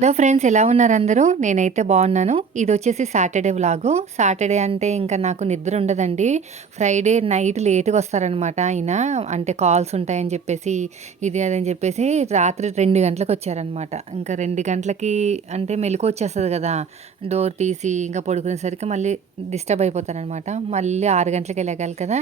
Hello friends ఎలా ఉన్నారు అందరూ? నేనైతే బాగున్నాను. ఇది వచ్చేసి సాటర్డే వ్లాగు. సాటర్డే అంటే ఇంకా నాకు నిద్ర ఉండదండి. ఫ్రైడే నైట్ లేట్గా వస్తారనమాట ఆయన. అంటే కాల్స్ ఉంటాయని చెప్పేసి ఇది అదని చెప్పేసి రాత్రి రెండు గంటలకు వచ్చారనమాట ఇంకా రెండు గంటలకి అంటే మెలకు వచ్చేస్తుంది కదా. డోర్ తీసి ఇంకా పడుకునేసరికి మళ్ళీ డిస్టర్బ్ అయిపోతారనమాట మళ్ళీ ఆరు గంటలకి వెళ్ళగాలి కదా.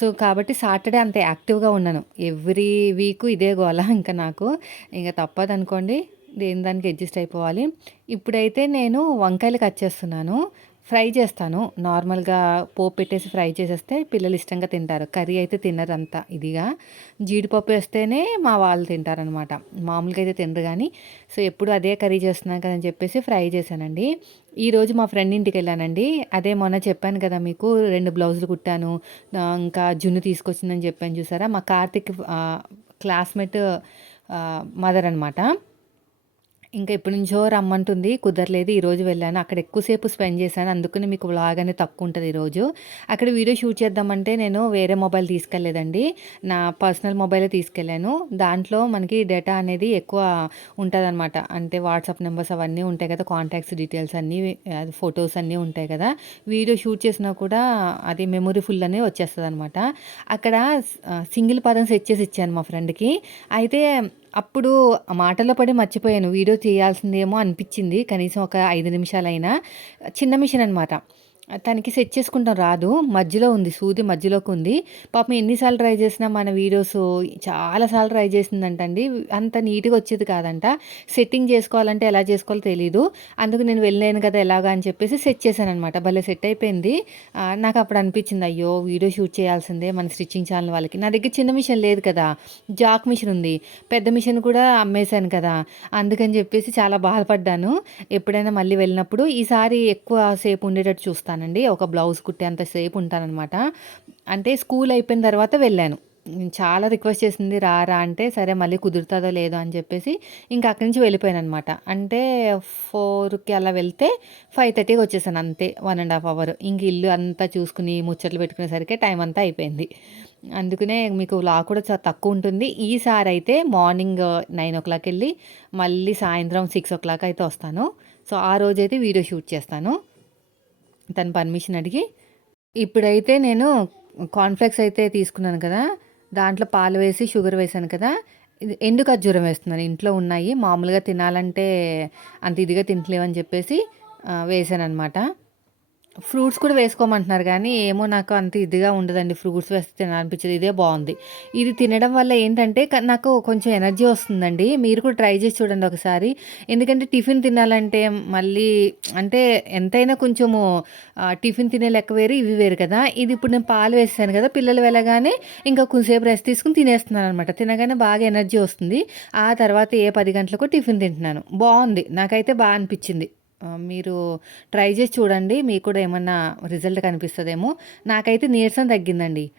సో కాబట్టి సాటర్డే అంత యాక్టివ్గా ఉన్నాను. ఎవ్రీ వీక్ ఇదే గోల ఇంకా నాకు. ఇంకా తప్పదు అనుకోండి దేని దానికి అడ్జస్ట్ అయిపోవాలి. ఇప్పుడైతే నేను వంకాయలు కట్ చేస్తున్నాను. ఫ్రై చేస్తాను. నార్మల్గా పోపు పెట్టేసి ఫ్రై చేసేస్తే పిల్లలు ఇష్టంగా తింటారు. కర్రీ అయితే తినరు ఇదిగా. జీడిపప్పు వేస్తేనే మా వాళ్ళు తింటారనమాట మామూలుగా అయితే తినరు కానీ సో ఎప్పుడు అదే కర్రీ చేస్తున్నాను కదని చెప్పేసి ఫ్రై చేశానండి. ఈరోజు మా ఫ్రెండ్ ఇంటికి వెళ్ళానండి. అదే మొన్న చెప్పాను కదా మీకు రెండు బ్లౌజులు కుట్టాను. ఇంకా జున్ను తీసుకొచ్చిందని చెప్పాను చూసారా? మా కార్తిక్ క్లాస్మేట్ మదర్ అనమాట ఇంకా ఎప్పటి నుంచో రమ్మంటుంది కుదరలేదు ఈరోజు వెళ్ళాను. అక్కడ ఎక్కువసేపు స్పెండ్ చేశాను. అందుకని మీకు వ్లాగ్ అనేది తక్కువ ఉంటుంది ఈరోజు అక్కడ వీడియో షూట్ చేద్దామంటే నేను వేరే మొబైల్ తీసుకెళ్ళలేదండి. నా పర్సనల్ మొబైలే తీసుకెళ్ళాను. దాంట్లో మనకి డేటా అనేది ఎక్కువ ఉంటుందన్నమాట. అంటే వాట్సాప్ నెంబర్స్ అవన్నీ ఉంటాయి కదా కాంటాక్ట్స్ డీటెయిల్స్ అన్నీ ఫొటోస్ అన్నీ ఉంటాయి కదా. వీడియో షూట్ చేసినా కూడా అది మెమొరీ ఫుల్ అనేది వచ్చేస్తుంది అనమాట అక్కడ సింగిల్ పదం సెట్ చేసి ఇచ్చాను మా ఫ్రెండ్కి. అయితే అప్పుడు మాటల్లో పడి మర్చిపోయాను. వీడియో చేయాల్సిందేమో అనిపించింది. కనీసం ఒక ఐదు నిమిషాలైనా. చిన్న మిషన్ అనమాట తనకి సెట్ చేసుకుంటాం. రాదు. మధ్యలో ఉంది. సూది మధ్యలోకి ఉంది. పాపం ఎన్నిసార్లు ట్రై చేసినా మన వీడియోస్ చాలాసార్లు ట్రై చేసిందంటండి. అంత నీట్గా వచ్చేది కాదంట. సెట్టింగ్ చేసుకోవాలంటే ఎలా చేసుకోవాలో తెలీదు. అందుకు నేను వెళ్ళలేను కదా ఎలాగా అని చెప్పేసి సెట్ చేశాను అనమాట భలే సెట్ అయిపోయింది. నాకు అప్పుడు అనిపించింది అయ్యో వీడియో షూట్ చేయాల్సిందే మన స్టిచ్చింగ్ ఛానల్ వాళ్ళకి. నా దగ్గర చిన్న మిషన్ లేదు కదా. జాక్ మిషన్ ఉంది. పెద్ద మిషన్ కూడా అమ్మేశాను కదా. అందుకని చెప్పేసి చాలా బాధపడ్డాను. ఎప్పుడైనా మళ్ళీ వెళ్ళినప్పుడు ఈసారి ఎక్కువ సేపు ఉండేటట్టు చూస్తాను. ఉంటానండి. ఒక బ్లౌజ్ కుట్టేంత సేపు ఉంటానన్నమాట. అంటే స్కూల్ అయిపోయిన తర్వాత వెళ్ళాను. చాలా రిక్వెస్ట్ చేసింది రా రా అంటే సరే మళ్ళీ కుదురుతుందో లేదో అని చెప్పేసి ఇంకా అక్కడి నుంచి వెళ్ళిపోయాను అనమాట అంటే ఫోర్కి అలా వెళ్తే ఫైవ్ థర్టీకి వచ్చేసాను అంతే వన్ అండ్ హాఫ్ అవర్. ఇంక ఇల్లు అంతా చూసుకుని ముచ్చట్లు పెట్టుకునేసరికి టైం అంతా అయిపోయింది. అందుకనే మీకు లా కూడా చాలా తక్కువ ఉంటుంది. ఈసారి అయితే మార్నింగ్ నైన్ ఓ క్లాక్ వెళ్ళి మళ్ళీ సాయంత్రం సిక్స్ ఓ క్లాక్ అయితే వస్తాను. సో ఆ రోజైతే వీడియో షూట్ చేస్తాను. తను పర్మిషన్ అడిగి ఇప్పుడైతే నేను కాన్ఫ్లెక్స్ అయితే తీసుకున్నాను కదా దాంట్లో పాలు వేసి షుగర్ వేసాను కదా ఇది ఎందుకు ఖర్జూరం వేస్తున్నాను ఇంట్లో ఉన్నాయి మామూలుగా తినాలంటే అంత ఇదిగా తింటలేవని చెప్పేసి వేసాను అనమాట ఫ్రూట్స్ కూడా వేసుకోమంటున్నారు కానీ ఏమో నాకు అంత ఇదిగా ఉండదండి. ఫ్రూట్స్ వేస్తే తినాలనిపించదు. ఇదే బాగుంది. ఇది తినడం వల్ల ఏంటంటే నాకు కొంచెం ఎనర్జీ వస్తుందండి. మీరు కూడా ట్రై చేసి చూడండి ఒకసారి. ఎందుకంటే టిఫిన్ తినాలంటే మళ్ళీ అంటే ఎంతైనా కొంచెము టిఫిన్ తినే లెక్క వేరు ఇవి వేరు కదా. ఇది ఇప్పుడు నేను పాలు వేసాను కదా. పిల్లలు వెళ్ళగానే ఇంకా కొంచెంసేపు రెస్ట్ తీసుకుని తినేస్తున్నాను అనమాట తినగానే బాగా ఎనర్జీ వస్తుంది. ఆ తర్వాత ఏ పది గంటలకు టిఫిన్ తింటున్నాను. బాగుంది. నాకైతే బాగా అనిపించింది. మీరు ట్రై చేసి చూడండి. మీకు కూడా ఏమన్నా రిజల్ట్ కనిపిస్తుందేమో. నాకైతే నీరసం తగ్గిందండి.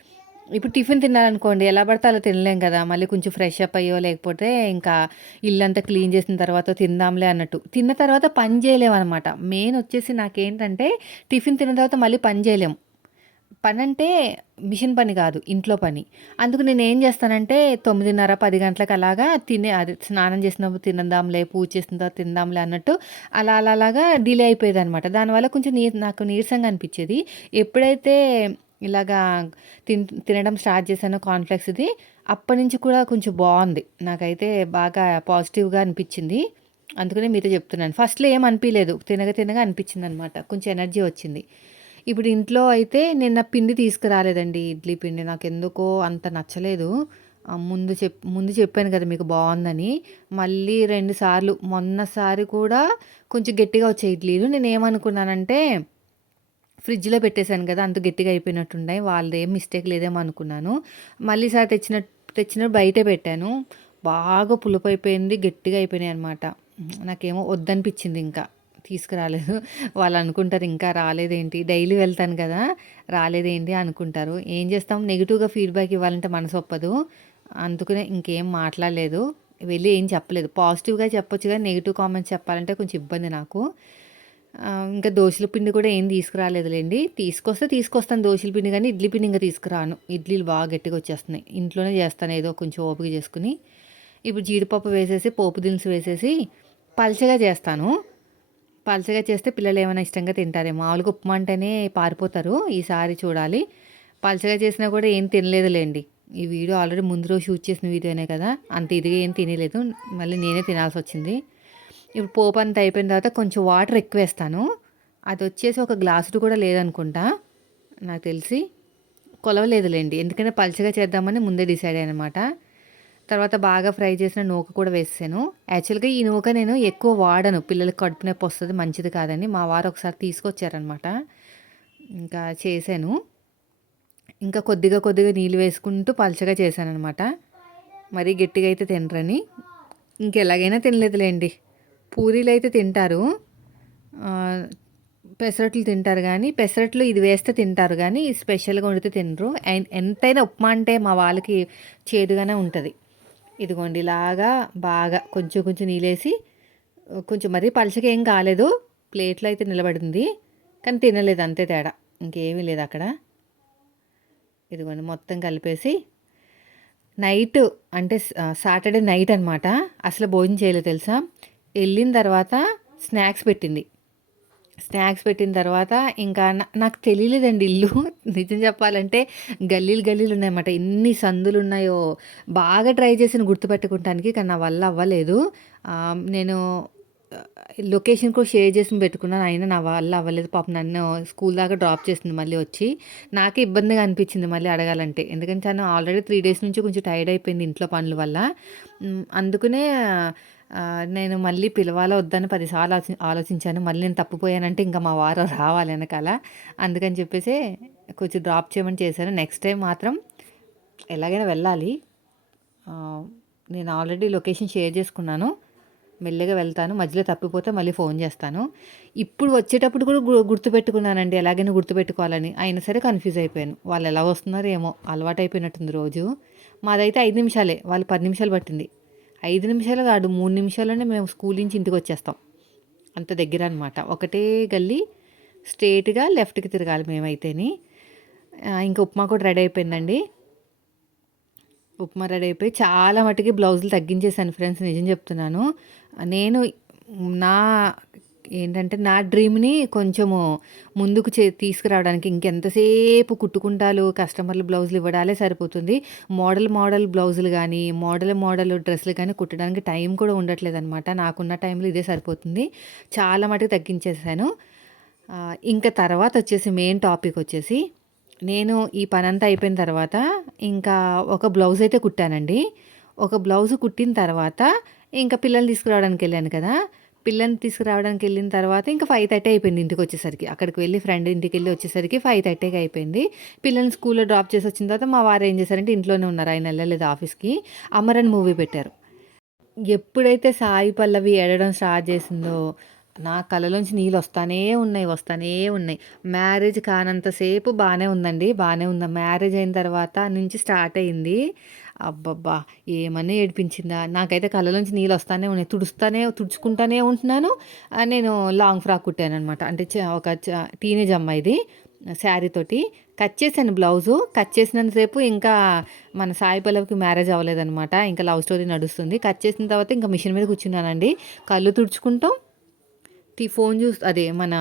ఇప్పుడు టిఫిన్ తినాలనుకోండి ఎలా పడితే అలా తినలేం కదా. మళ్ళీ కొంచెం ఫ్రెష్ అప్ అయ్యో లేకపోతే ఇంకా ఇల్లంతా క్లీన్ చేసిన తర్వాత తిందాంలే అన్నట్టు. తిన్న తర్వాత పని చేయలేము అనమాట మెయిన్ వచ్చేసి నాకేంటంటే టిఫిన్ తిన్న తర్వాత మళ్ళీ పని చేయలేము పని అంటే మిషన్ పని కాదు ఇంట్లో పని. అందుకు నేను ఏం చేస్తానంటే తొమ్మిదిన్నర పది గంటలకు అలాగా తినే అది స్నానం చేసినప్పుడు తినందాంలే పూజ చేసిన తర్వాత తిందాంలే అన్నట్టు అలా అలా అలాగా డిలే అయిపోయేది అనమాట దానివల్ల కొంచెం నీ నాకు నీరసంగా అనిపించేది. ఎప్పుడైతే ఇలాగా తిన్ తినడం స్టార్ట్ చేశానో కాన్ఫ్లెక్స్ ఇది అప్పటి నుంచి కూడా కొంచెం బాగుంది. నాకైతే బాగా పాజిటివ్గా అనిపించింది. అందుకనే మీతో చెప్తున్నాను. ఫస్ట్లో ఏం అనిపించలేదు తినగా తినగా అనిపించింది అనమాట కొంచెం ఎనర్జీ వచ్చింది. ఇప్పుడు ఇంట్లో అయితే నిన్న పిండి తీసుకురాలేదండి. ఇడ్లీ పిండి నాకు ఎందుకో అంత నచ్చలేదు. ముందు చెప్ ముందు చెప్పాను కదా మీకు బాగుందని. మళ్ళీ రెండు సార్లు మొన్నసారి కూడా కొంచెం గట్టిగా వచ్చాయి ఇడ్లీలు. నేను ఏమనుకున్నానంటే ఫ్రిడ్జ్లో పెట్టేశాను కదా అంత గట్టిగా అయిపోయినట్టున్నాయి వాళ్ళది ఏం మిస్టేక్ లేదేమో అనుకున్నాను. మళ్ళీ సారి తెచ్చిన తెచ్చినప్పుడు బయటే పెట్టాను. బాగా పులుపు అయిపోయింది గట్టిగా అయిపోయినాయి అనమాట నాకేమో వద్దనిపించింది ఇంకా. తీసుకురాలేదు. వాళ్ళు అనుకుంటారు ఇంకా రాలేదేంటి? డైలీ వెళ్తాను కదా రాలేదేంటి అనుకుంటారు. ఏం చేస్తాం? నెగిటివ్గా ఫీడ్బ్యాక్ ఇవ్వాలంటే మనసు ఒప్పదు. అందుకనే ఇంకేం మాట్లాడలేదు. వెళ్ళి ఏం చెప్పలేదు. పాజిటివ్గా చెప్పొచ్చు కానీ నెగిటివ్ కామెంట్స్ చెప్పాలంటే కొంచెం ఇబ్బంది నాకు. ఇంకా దోశల పిండి కూడా ఏం తీసుకురాలేదులేండి. తీసుకొస్తే తీసుకొస్తాను దోశల పిండి కానీ ఇడ్లీ పిండి ఇంకా తీసుకురాను. ఇడ్లీలు బాగా గట్టిగా వచ్చేస్తున్నాయి. ఇంట్లోనే చేస్తాను ఏదో కొంచెం ఓపిక చేసుకుని. ఇప్పుడు జీడిపప్పు వేసేసి పోపు దినుసు వేసేసి పల్చగా చేస్తాను. పలసగా చేస్తే పిల్లలు ఏమైనా ఇష్టంగా తింటారే మామూలుగా ఉప్మా అంటేనే పారిపోతారు. ఈసారి చూడాలి. పలసగా చేసినా కూడా ఏం తినలేదులేండి. ఈ వీడియో ఆల్రెడీ ముందు రోజు షూట్ చేసిన వీడియోనే కదా. అంత ఇదిగా ఏం తినలేదు. మళ్ళీ నేనే తినాల్సి వచ్చింది. ఇప్పుడు పోపు అంత అయిపోయిన తర్వాత కొంచెం వాటర్ ఎక్కువ వేస్తాను. అది వచ్చేసి ఒక గ్లాసుడు కూడా లేదనుకుంటా. నాకు తెలిసి కొలవలేదులేండి. ఎందుకంటే పల్చగా చేద్దామని ముందే డిసైడ్ అయ్యానమాట తర్వాత బాగా ఫ్రై చేసిన నూక కూడా వేసాను యాక్చువల్గా ఈ నూక నేను ఎక్కువ వాడను. పిల్లలకి కడుపు నొప్పి వస్తుంది మంచిది కాదని మా వారు ఒకసారి తీసుకొచ్చారనమాట ఇంకా చేశాను. ఇంకా కొద్దిగా కొద్దిగా నీళ్ళు వేసుకుంటూ పలచగా చేశానమాట అనమాట మరీ గట్టిగా అయితే తినరని. ఇంకెలాగైనా తినలేదులేండి. పూరీలు అయితే తింటారు. పెసరట్లు తింటారు కానీ పెసరట్లు ఇది వేస్తే తింటారు కానీ స్పెషల్గా వండితే తినరు. ఎంతైనా ఉప్మా అంటే మా వాళ్ళకి చేదుగానే ఉంటుంది. ఇదిగోండి ఇలాగా బాగా కొంచెం కొంచెం నీళ్ళేసి కొంచెం మరీ పలుచగా ఏం కాలేదు. ప్లేట్లో అయితే నిలబడింది కానీ తినలేదు అంతే తేడా. ఇంకేమీ లేదు అక్కడ. ఇదిగోండి మొత్తం కలిపేసి నైట్ అంటే సాటర్డే నైట్ అనమాట అసలు భోజనం చేయలేదు తెలుసా? వెళ్ళిన తర్వాత స్నాక్స్ పెట్టింది. స్నాక్స్ పెట్టిన తర్వాత ఇంకా నాకు తెలియలేదండి ఇల్లు. నిజం చెప్పాలంటే గల్లీలు గల్లీలు ఉన్నాయన్నమాట. ఎన్ని సందులు ఉన్నాయో బాగా ట్రై చేసిన గుర్తుపెట్టుకుంటానికి కానీ నా వల్ల అవ్వలేదు. నేను లొకేషన్ కూడా షేర్ చేసి పెట్టుకున్నాను. అయినా నా వల్ల అవ్వలేదు. పాప నన్ను స్కూల్ దాకా డ్రాప్ చేసింది మళ్ళీ వచ్చి. నాకే ఇబ్బందిగా అనిపించింది మళ్ళీ అడగాలంటే. ఎందుకంటే తను ఆల్రెడీ త్రీ డేస్ నుంచి కొంచెం టైర్డ్ అయిపోయింది ఇంట్లో పనుల వల్ల. అందుకనే నేను మళ్ళీ పిలవాలా వద్దని పదిసార్లు ఆలోచి ఆలోచించాను. మళ్ళీ నేను తప్పిపోయానంటే ఇంకా మా వారు రావాలి వెనకాల. అందుకని చెప్పేసి కొంచెం డ్రాప్ చేయమని చేశాను. నెక్స్ట్ టైం మాత్రం ఎలాగైనా వెళ్ళాలి. నేను ఆల్రెడీ లొకేషన్ షేర్ చేసుకున్నాను. మెల్లగా వెళ్తాను. మధ్యలో తప్పిపోతే మళ్ళీ ఫోన్ చేస్తాను. ఇప్పుడు వచ్చేటప్పుడు కూడా గుర్తుపెట్టుకున్నానండి. ఎలాగైనా గుర్తుపెట్టుకోవాలని. అయినా సరే కన్ఫ్యూజ్ అయిపోయాను. వాళ్ళు ఎలా వస్తున్నారో ఏమో అలవాటు అయిపోయినట్టుంది రోజు. మాదైతే ఐదు నిమిషాలే. వాళ్ళు పది నిమిషాలు పట్టింది. ఐదు నిమిషాలు కాదు మూడు నిమిషాల్లోనే మేము స్కూల్ నుంచి ఇంటికి వచ్చేస్తాం. అంత దగ్గర అనమాట ఒకటే గల్లీ స్ట్రేట్గా లెఫ్ట్కి తిరగాలి మేమైతేని. ఇంకా ఉప్మా కూడా రెడీ అయిపోయిందండి. ఉప్మా రెడీ అయిపోయి చాలా మటుకి బ్లౌజులు తగ్గించేసాను ఫ్రెండ్స్ నిజం చెప్తున్నాను. నేను నా ఏంటంటే నా డ్రీమ్ని కొంచెము ముందుకు చే తీసుకురావడానికి ఇంకెంతసేపు కుట్టుకుంటాలు కస్టమర్లు బ్లౌజులు ఇవ్వడాలే సరిపోతుంది. మోడల్ మోడల్ బ్లౌజులు కానీ మోడల్ మోడల్ డ్రెస్సులు కానీ కుట్టడానికి టైం కూడా ఉండట్లేదు అనమాట నాకున్న టైంలో ఇదే సరిపోతుంది. చాలా మటుకు తగ్గించేసాను. ఇంకా తర్వాత వచ్చేసి మెయిన్ టాపిక్ వచ్చేసి నేను ఈ పని అంతా అయిపోయిన తర్వాత ఇంకా ఒక బ్లౌజ్ అయితే కుట్టానండి. ఒక బ్లౌజ్ కుట్టిన తర్వాత ఇంకా పిల్లల్ని తీసుకురావడానికి వెళ్ళాను కదా. పిల్లని తీసుకురావడానికి వెళ్ళిన తర్వాత ఇంకా ఫైవ్ థర్టీ అయిపోయింది ఇంటికి వచ్చేసరికి. అక్కడికి వెళ్ళి ఫ్రెండ్ ఇంటికి వెళ్ళి వచ్చేసరికి ఫైవ్ థర్టీకి అయిపోయింది. పిల్లల్ని స్కూల్లో డ్రాప్ చేసి వచ్చిన తర్వాత మా వారు ఏం చేశారంటే ఇంట్లోనే ఉన్నారు. ఆయన వెళ్ళలేదు ఆఫీస్కి అమరన్ మూవీ పెట్టారు. ఎప్పుడైతే సాయి పల్లవి ఎడడం స్టార్ట్ చేసిందో నా కళ్ళలోంచి నీళ్ళు వస్తానే ఉన్నాయి వస్తానే ఉన్నాయి. మ్యారేజ్ కానంతసేపు బాగానే ఉందండి బాగానే ఉంది? మ్యారేజ్ అయిన తర్వాత నుంచి స్టార్ట్ అయింది. అబ్బబ్బా ఏమన్నా ఏడిపించిందా? నాకైతే కళ్ళలోంచి నీళ్ళు వస్తానే ఉన్నాయి. తుడుస్తానే తుడుచుకుంటానే ఉంటున్నాను. నేను లాంగ్ ఫ్రాక్ కుట్టాను అనమాట అంటే ఒక టీనేజ్ అమ్మాయిది శారీ తోటి. కట్ చేశాను బ్లౌజు. కట్ చేసినంతసేపు ఇంకా మన సాయి పల్లవికి మ్యారేజ్ అవ్వలేదనమాట ఇంకా లవ్ స్టోరీ నడుస్తుంది. కట్ చేసిన తర్వాత ఇంకా మిషన్ మీద కూర్చున్నానండి. కళ్ళు తుడుచుకుంటాం. ఈ ఫోన్ చూస్ అదే మన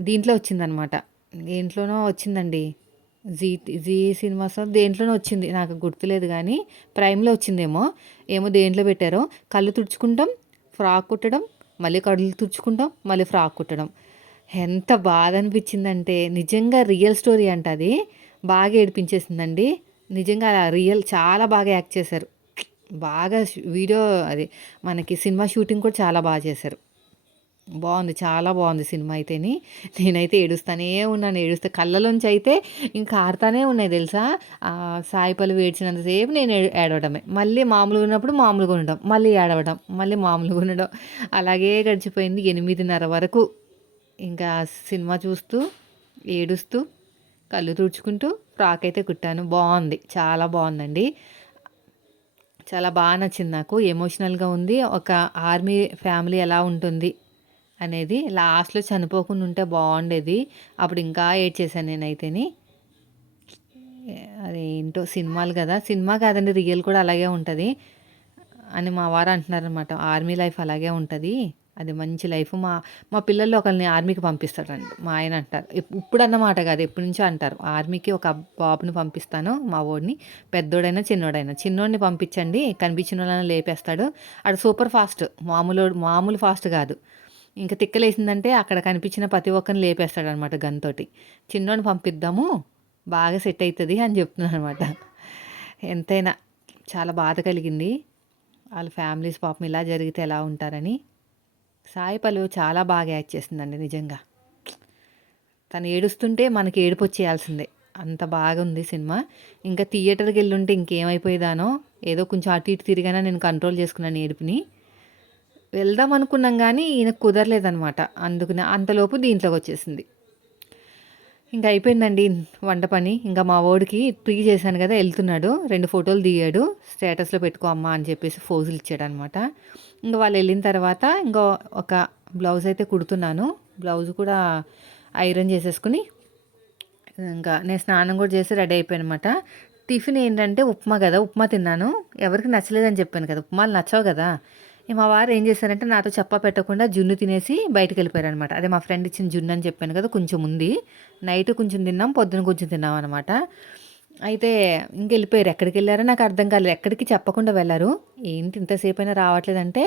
దీంట్లో వచ్చిందనమాట. దేంట్లోనో వచ్చిందండి. జీ జీ సినిమాస్ దేంట్లోనే వచ్చింది. నాకు గుర్తులేదు కానీ ప్రైమ్లో వచ్చిందేమో. ఏమో దేంట్లో పెట్టారో. కళ్ళు తుడుచుకుంటాం ఫ్రాక్ కుట్టడం మళ్ళీ కళ్ళు తుడుచుకుంటాం మళ్ళీ ఫ్రాక్ కుట్టడం. ఎంత బాధ అనిపించిందంటే నిజంగా రియల్ స్టోరీ అంట అది. బాగా ఏడిపించేసిందండి. నిజంగా రియల్ చాలా బాగా యాక్ట్ చేశారు. బాగా వీడియో అది మనకి సినిమా షూటింగ్ కూడా చాలా బాగా చేశారు. బాగుంది. చాలా బాగుంది సినిమా అయితేని. నేనైతే ఏడుస్తానే ఉన్నాను ఏడుస్తే కళ్ళలోంచి అయితే ఇంకా ఆడుతానే ఉన్నాయి తెలుసా? సాయిపల్లి వేడ్చినంతసేపు నేను ఏడవడమే. మళ్ళీ మామూలుగా ఉన్నప్పుడు మామూలుగా ఉండడం. మళ్ళీ ఏడవడం. మళ్ళీ మామూలుగా ఉండడం. అలాగే గడిచిపోయింది ఎనిమిదిన్నర వరకు. ఇంకా సినిమా చూస్తూ ఏడుస్తూ కళ్ళు తుడుచుకుంటూ ఫ్రాక్ అయితే కుట్టాను. బాగుంది. చాలా బాగుందండి. చాలా బాగా నచ్చింది నాకు. ఎమోషనల్గా ఉంది. ఒక ఆర్మీ ఫ్యామిలీ ఎలా ఉంటుంది? అనేది లాస్ట్లో చనిపోకుండా ఉంటే బాగుండేది. అప్పుడు ఇంకా ఏడ్ చేశాను నేనైతేని అదేంటో సినిమాలు కదా. సినిమా కాదండి రియల్ కూడా అలాగే ఉంటుంది. అని మా వారు అంటున్నారనమాట ఆర్మీ లైఫ్ అలాగే ఉంటుంది. అది మంచి లైఫ్. మా మా పిల్లల్లో ఒకరిని ఆర్మీకి పంపిస్తాడండి మా ఆయన అంటారు. ఇప్పుడన్నమాట ఇప్పుడు అన్నమాట కాదు. ఎప్పటి నుంచో అంటారు. ఆర్మీకి ఒక బాబుని పంపిస్తాను మా వాడిని. పెద్దోడైనా చిన్నోడైనా. చిన్నోడిని పంపించండి. కనిపించిన వాళ్ళని లేపేస్తాడు. అక్కడ సూపర్ ఫాస్ట్. మామూలు మామూలు ఫాస్ట్ కాదు. ఇంకా తిక్కలేసిందంటే అక్కడ కనిపించిన ప్రతి ఒక్కరిని లేపేస్తాడు అనమాట గన్తోటి చిన్నోడిని పంపిద్దాము బాగా సెట్ అవుతుంది అని చెప్తున్నాను అనమాట ఎంతైనా చాలా బాధ కలిగింది. వాళ్ళ ఫ్యామిలీస్ పాపం ఇలా జరిగితే ఎలా ఉంటారని. సాయి పలు చాలా బాగా యాక్ట్ చేసిందండి నిజంగా. తను ఏడుస్తుంటే మనకి ఏడుపు వచ్చేయాల్సిందే. అంత బాగుంది సినిమా. ఇంకా థియేటర్కి వెళ్ళుంటే ఇంకేమైపోయేదానో? ఏదో కొంచెం అటు ఇటు తిరిగానా నేను కంట్రోల్ చేసుకున్నాను ఏడుపుని. వెళ్దాం అనుకున్నాం కానీ ఈయన కుదరలేదనమాట అందుకని అంతలోపు దీంట్లోకి వచ్చేసింది ఇంకా అయిపోయిందండి వంట పని. ఇంకా మా వాడికి ట్రీ చేశాను కదా వెళ్తున్నాడు రెండు ఫోటోలు దిగాడు. స్టేటస్లో పెట్టుకో అమ్మా అని చెప్పేసి ఫోజులు ఇచ్చాడు అనమాట ఇంకా వాళ్ళు వెళ్ళిన తర్వాత ఇంకో ఒక బ్లౌజ్ అయితే కుడుతున్నాను. బ్లౌజ్ కూడా ఐరన్ చేసేసుకుని ఇంకా నేను స్నానం కూడా చేసి రెడీ అయిపోయాను అనమాట టిఫిన్ ఏంటంటే ఉప్మా కదా ఉప్మా తిన్నాను. ఎవరికి నచ్చలేదని చెప్పాను కదా ఉప్మాలు నచ్చవు కదా. మా వారు ఏం చేశారంటే నాతో చెప్ప పెట్టకుండా జున్ను తినేసి బయటకు వెళ్ళిపోయారనమాట అదే మా ఫ్రెండ్ ఇచ్చిన జున్ను అని చెప్పాను కదా కొంచెం ఉంది. నైట్ కొంచెం తిన్నాం పొద్దున కొంచెం తిన్నాం అనమాట అయితే ఇంక వెళ్ళిపోయారు. ఎక్కడికి వెళ్ళారో నాకు అర్థం కాలేదు. ఎక్కడికి చెప్పకుండా వెళ్ళారు. ఏంటి ఇంతసేపు అయినా రావట్లేదంటే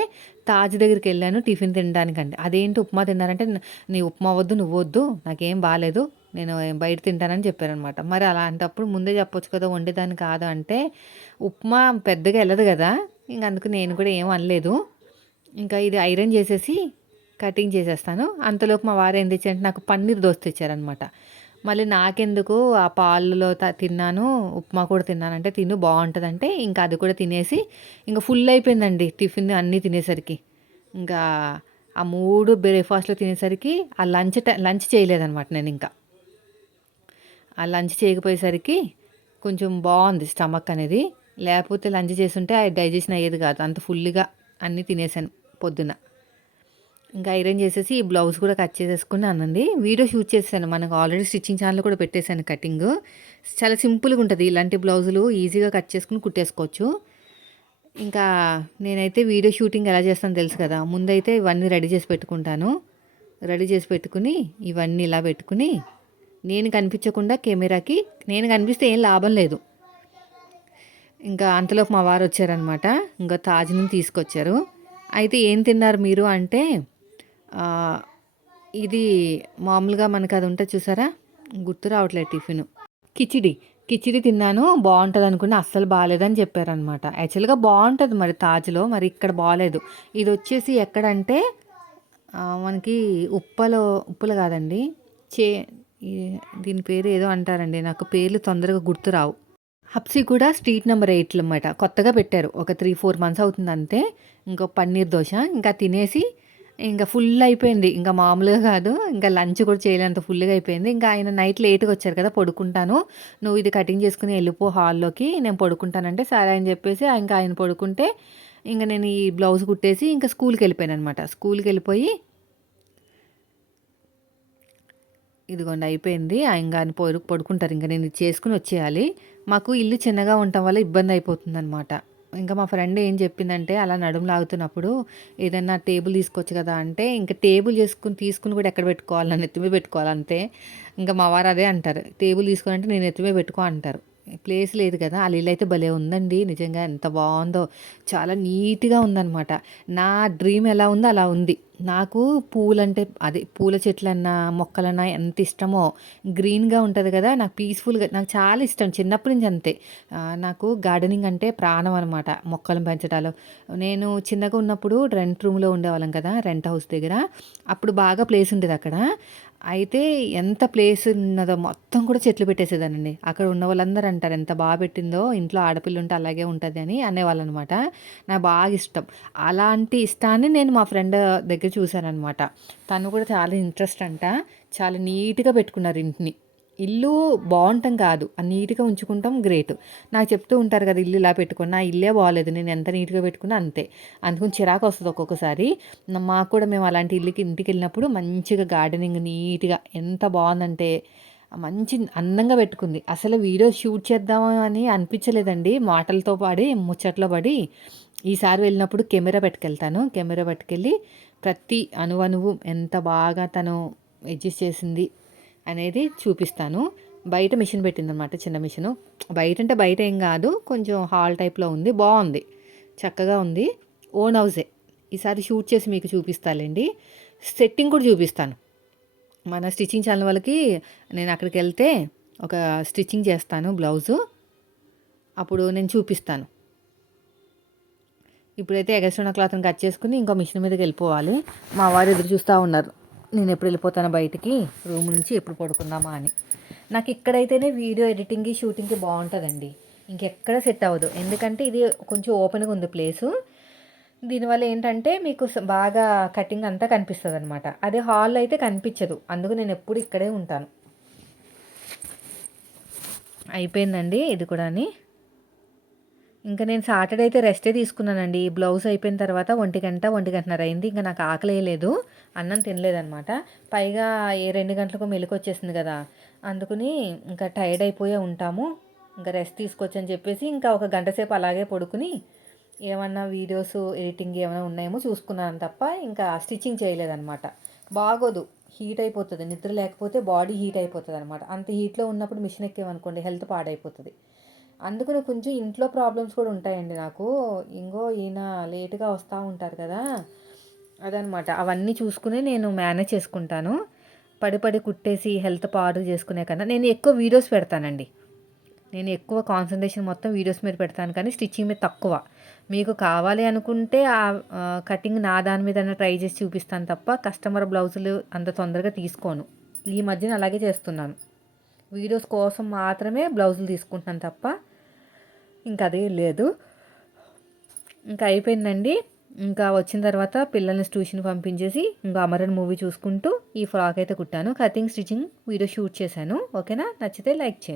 తాజ్ దగ్గరికి వెళ్ళాను టిఫిన్ తినడానికండి. అదేంటి ఉప్మా తిన్నారంటే నీ ఉప్మా వద్దు నువ్వు వద్దు నాకేం బాగాలేదు నేను బయట తింటానని చెప్పారనమాట మరి అలాంటప్పుడు ముందే చెప్పొచ్చు కదా వండేదాన్ని కాదు అంటే ఉప్మా పెద్దగా వెళ్ళదు కదా ఇంక అందుకు నేను కూడా ఏం అనలేదు. ఇంకా ఇది ఐరన్ చేసేసి కటింగ్ చేసేస్తాను. అంతలోపు మా వారు ఏం తెచ్చారంటే నాకు పన్నీర్ దోశ తెచ్చారనమాట మళ్ళీ నాకెందుకు ఆ పాలలో తిన్నాను ఉప్మా కూడా తిన్నానంటే తిను బాగుంటుందంటే ఇంకా అది కూడా తినేసి ఇంకా ఫుల్ అయిపోయిందండి టిఫిన్ అన్నీ తినేసరికి. ఇంకా ఆ మూడు బ్రేక్ఫాస్ట్లో తినేసరికి ఆ లంచ్ టై లంచ్ చేయలేదనమాట నేను ఇంకా. ఆ లంచ్ చేయకపోయేసరికి కొంచెం బాగుంది స్టమక్ అనేది. లేకపోతే లంచ్ చేస్తుంటే అది డైజెషన్ అయ్యేది కాదు. అంత ఫుల్గా అన్నీ తినేసాను పొద్దున. ఇంకా ఐరన్ చేసేసి ఈ బ్లౌజ్ కూడా కట్ చేసేసుకున్నానండి వీడియో షూట్ చేశాను. మనకు ఆల్రెడీ స్టిచ్చింగ్ ఛానల్ కూడా పెట్టేశాను కటింగ్. చాలా సింపుల్గా ఉంటుంది. ఇలాంటి బ్లౌజులు ఈజీగా కట్ చేసుకుని కుట్టేసుకోవచ్చు. ఇంకా నేనైతే వీడియో షూటింగ్ ఎలా చేస్తానో తెలుసు కదా. ముందైతే ఇవన్నీ రెడీ చేసి పెట్టుకుంటాను. రెడీ చేసి పెట్టుకుని ఇవన్నీ ఇలా పెట్టుకుని నేను కనిపించకుండా కెమెరాకి నేను కనిపిస్తే ఏం లాభం లేదు. ఇంకా అంతలోపు మా వారు వచ్చారనమాట. ఇంకా తాజ్ని తీసుకొచ్చారు. అయితే ఏం తిన్నారు మీరు అంటే ఇది మామూలుగా మనకు అది ఉంటే చూసారా? గుర్తు రావట్లేదు టిఫిన్. కిచిడి. కిచిడి తిన్నాను బాగుంటుంది అనుకుని అస్సలు బాగాలేదని చెప్పారనమాట. యాక్చువల్గా బాగుంటుంది మరి తాజ్లో మరి ఇక్కడ బాగాలేదు ఇది వచ్చేసి ఎక్కడంటే మనకి ఉప్పలో ఉప్పులు కాదండి చే దీని పేరు ఏదో అంటారండి. నాకు పేర్లు తొందరగా గుర్తు హప్సీ కూడా స్ట్రీట్ నెంబర్ ఎయిట్లు అనమాట కొత్తగా పెట్టారు. ఒక త్రీ ఫోర్ మంత్స్ అవుతుంది అంతే ఇంకో పన్నీర్ దోశ. ఇంకా తినేసి ఇంకా ఫుల్ అయిపోయింది. ఇంకా మామూలుగా కాదు. ఇంకా లంచ్ కూడా చేయలేంత ఫుల్గా అయిపోయింది. ఇంకా ఆయన నైట్ లేట్గా వచ్చారు కదా పడుకుంటాను. నువ్వు ఇది కటింగ్ చేసుకుని వెళ్ళిపో హాల్లోకి. నేను పడుకుంటానంటే సరే అని చెప్పేసి ఇంకా ఆయన పడుకుంటే ఇంకా నేను ఈ బ్లౌజ్ కుట్టేసి ఇంకా స్కూల్కి వెళ్ళిపోయాను అనమాట స్కూల్కి వెళ్ళిపోయి ఇదిగోండి అయిపోయింది. ఇంకా ఆయన పడు పడుకుంటారు. ఇంకా నేను ఇది చేసుకుని వచ్చేయాలి. మాకు ఇల్లు చిన్నగా ఉండటం వల్ల ఇబ్బంది అయిపోతుందన్నమాట. ఇంకా మా ఫ్రెండ్ ఏం చెప్పిందంటే అలా నడుము లాగుతున్నప్పుడు ఏదైనా టేబుల్ తీసుకోవచ్చు కదా అంటే ఇంకా టేబుల్ చేసుకుని తీసుకుని కూడా ఎక్కడ పెట్టుకోవాలి? ఎత్తుమే ఎత్తిమే పెట్టుకోవాలంతే ఇంకా మా వారు అదే అంటారు. టేబుల్ తీసుకుని అంటే నేను ఎత్తుమే పెట్టుకో అంటారు. ప్లేస్ లేదు కదా ఆ ఇల్లు అయితే భలే ఉందండి. నిజంగా ఎంత బాగుందో. చాలా నీట్గా ఉందన్నమాట. నా డ్రీమ్ ఎలా ఉందో అలా ఉంది. నాకు పూలంటే అదే పూల చెట్లన్నా మొక్కలన్నా ఎంత ఇష్టమో గ్రీన్గా ఉంటుంది కదా నాకు పీస్ఫుల్గా నాకు చాలా ఇష్టం చిన్నప్పటి నుంచి అంతే. నాకు గార్డెనింగ్ అంటే ప్రాణం అనమాట మొక్కలను పెంచడాలు నేను చిన్నగా ఉన్నప్పుడు రెంట్ రూమ్లో ఉండేవాళ్ళం కదా రెంట్ హౌస్ దగ్గర. అప్పుడు బాగా ప్లేస్ ఉండేది అక్కడ. అయితే ఎంత ప్లేస్ ఉన్నదో మొత్తం కూడా చెట్లు పెట్టేసేదానండి. అక్కడ ఉన్న వాళ్ళందరూ అంటారు ఎంత బాగా పెట్టిందో ఇంట్లో ఆడపిల్ల ఉంటే అలాగే ఉంటుంది అని అనేవాళ్ళు అనమాట నాకు బాగా ఇష్టం. అలాంటి ఇష్టాన్ని నేను మా ఫ్రెండ్ దగ్గర చూశానమాట తను కూడా చాలా ఇంట్రెస్ట్ అంట. చాలా నీట్గా పెట్టుకున్నారు ఇంటిని. ఇల్లు బాగుంటాం కాదు. నీట్గా ఉంచుకుంటాం గ్రేట్ నాకు చెప్తూ ఉంటారు కదా ఇల్లు ఇలా పెట్టుకున్నా ఇల్లే బాగాలేదు నేను ఎంత నీట్గా పెట్టుకున్నా అంతే. అందుకని చిరాకు వస్తుంది ఒక్కొక్కసారి. మాకు కూడా మేము అలాంటి ఇల్లుకి ఇంటికి వెళ్ళినప్పుడు మంచిగా గార్డెనింగ్ నీట్గా ఎంత బాగుందంటే మంచి అందంగా పెట్టుకుంది. అసలు వీడియో షూట్ చేద్దామని అనిపించలేదండి. మాటలతో పాడి ముచ్చట్లో పడి ఈసారి వెళ్ళినప్పుడు కెమెరా పట్టుకెళ్తాను. కెమెరా పట్టుకెళ్ళి ప్రతి అణువణువు ఎంత బాగా తను అడ్జస్ట్ చేసింది అనేది చూపిస్తాను. బయట మిషన్ పెట్టిందనమాట చిన్న మిషను. బయట అంటే బయట ఏం కాదు కొంచెం హాల్ టైప్లో ఉంది బాగుంది. చక్కగా ఉంది. ఓన్ హౌసే. ఈసారి షూట్ చేసి మీకు చూపిస్తాలేండి. సెట్టింగ్ కూడా చూపిస్తాను. మన స్టిచ్చింగ్ ఛానల్ వాళ్ళకి నేను అక్కడికి వెళ్తే ఒక స్టిచ్చింగ్ చేస్తాను బ్లౌజు. అప్పుడు నేను చూపిస్తాను. ఇప్పుడైతే ఎగస్ట్రోనా క్లాత్ని కట్ చేసుకుని ఇంకో మిషన్ మీదకి వెళ్ళిపోవాలి. మా వారు ఎదురు చూస్తూ ఉన్నారు. నేను ఎప్పుడు వెళ్ళిపోతాను బయటికి రూమ్ నుంచి ఎప్పుడు పడుకుందామా అని. నాకు ఇక్కడైతేనే వీడియో ఎడిటింగ్కి షూటింగ్కి బాగుంటుందండి ఇంకెక్కడ సెట్ అవ్వదు. ఎందుకంటే ఇది కొంచెం ఓపెన్గా ఉంది ప్లేసు. దీనివల్ల ఏంటంటే మీకు బాగా కటింగ్ అంతా కనిపిస్తుంది అనమాట అదే హాల్లో అయితే కనిపించదు. అందుకు నేను ఎప్పుడు ఇక్కడే ఉంటాను. అయిపోయిందండి ఇది కూడా ఇంకా నేను సాటర్డే అయితే రెస్టే తీసుకున్నానండి. బ్లౌజ్ అయిపోయిన తర్వాత ఒంటి గంట ఒంటి గంటన్నర అయింది. ఇంకా నాకు ఆకలి లేదు అన్నం తినలేదనమాట పైగా ఏ రెండు గంటలకు మెలకు వచ్చేసింది కదా. అందుకుని ఇంకా టైర్డ్ అయిపోయే ఉంటాము. ఇంకా రెస్ట్ తీసుకొచ్చని చెప్పేసి ఇంకా ఒక గంట సేపు అలాగే పడుకుని ఏమన్నా వీడియోస్ ఎడిటింగ్ ఏమైనా ఉన్నాయేమో చూసుకున్నాను తప్ప ఇంకా స్టిచ్చింగ్ చేయలేదన్నమాట. బాగోదు. హీట్ అయిపోతుంది. నిద్ర లేకపోతే బాడీ హీట్ అయిపోతుంది అనమాట అంత హీట్లో ఉన్నప్పుడు మిషన్ ఎక్కేమనుకోండి హెల్త్ పాడైపోతుంది. అందుకని కొంచెం ఇంట్లో ప్రాబ్లమ్స్ కూడా ఉంటాయండి నాకు. ఇంకో ఈయన లేటుగా వస్తూ ఉంటారు కదా. అదనమాట. అవన్నీ చూసుకుని నేను మేనేజ్ చేసుకుంటాను. పడి పడి కుట్టేసి హెల్త్ పాడు చేసుకునే కన్నా నేను ఎక్కువ వీడియోస్ పెడతానండి. నేను ఎక్కువ కాన్సన్ట్రేషన్ మొత్తం వీడియోస్ మీద పెడతాను కానీ స్టిచ్చింగ్ మీద తక్కువ. మీకు కావాలి అనుకుంటే ఆ కటింగ్ నా దాని మీద ట్రై చేసి చూపిస్తాను తప్ప కస్టమర్ బ్లౌజులు అంత తొందరగా తీసుకోను. ఈ మధ్యన అలాగే చేస్తున్నాను. వీడియోస్ కోసం మాత్రమే బ్లౌజులు తీసుకుంటున్నాను తప్ప ఇంకా అదే లేదు. ఇంకా అయిపోయిందండి. ఇంకా వచ్చిన తర్వాత పిల్లల్ని ట్యూషన్ పంపించేసి ఇంకా అమరన్ మూవీ చూసుకుంటూ ఈ ఫ్రాక్ అయితే కుట్టాను. కటింగ్ స్టిచ్చింగ్ వీడియో షూట్ చేశాను. ఓకేనా? నచ్చితే లైక్ చేయండి.